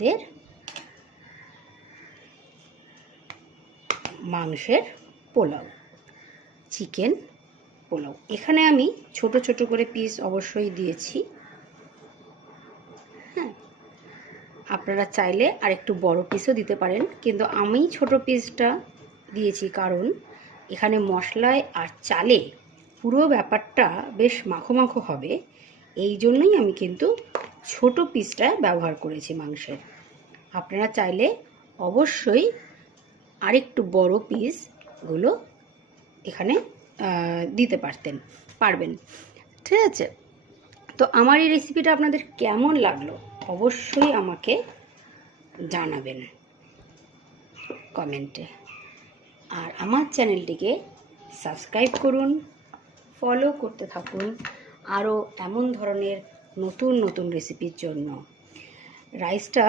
এর মাংসের পোলাও, চিকেন পোলাও। এখানে আমি ছোট ছোট করে পিস অবশ্যই দিয়েছি। হ্যাঁ, আপনারা চাইলে আর একটু বড় পিসও দিতে পারেন, কিন্তু আমি ছোট পিসটা দিয়েছি কারণ এখানে মশলায় আর চালে পুরো ব্যাপারটা বেশ মাখো মাখো হবে, এই জন্যই আমি কিন্তু ছোট পিসটা ব্যবহার করেছি মাংসের। আপনারা চাইলে অবশ্যই আরেকটু বড় পিসগুলো এখানে দিতে পারবেন। ঠিক আছে? তো আমার এই রেসিপিটা আপনাদের কেমন লাগলো অবশ্যই আমাকে জানাবেন কমেন্টে। আর আমার চ্যানেলটিকে সাবস্ক্রাইব করুন, ফলো করতে থাকুন আরও এমন ধরনের নতুন নতুন রেসিপির জন্য। রাইসটা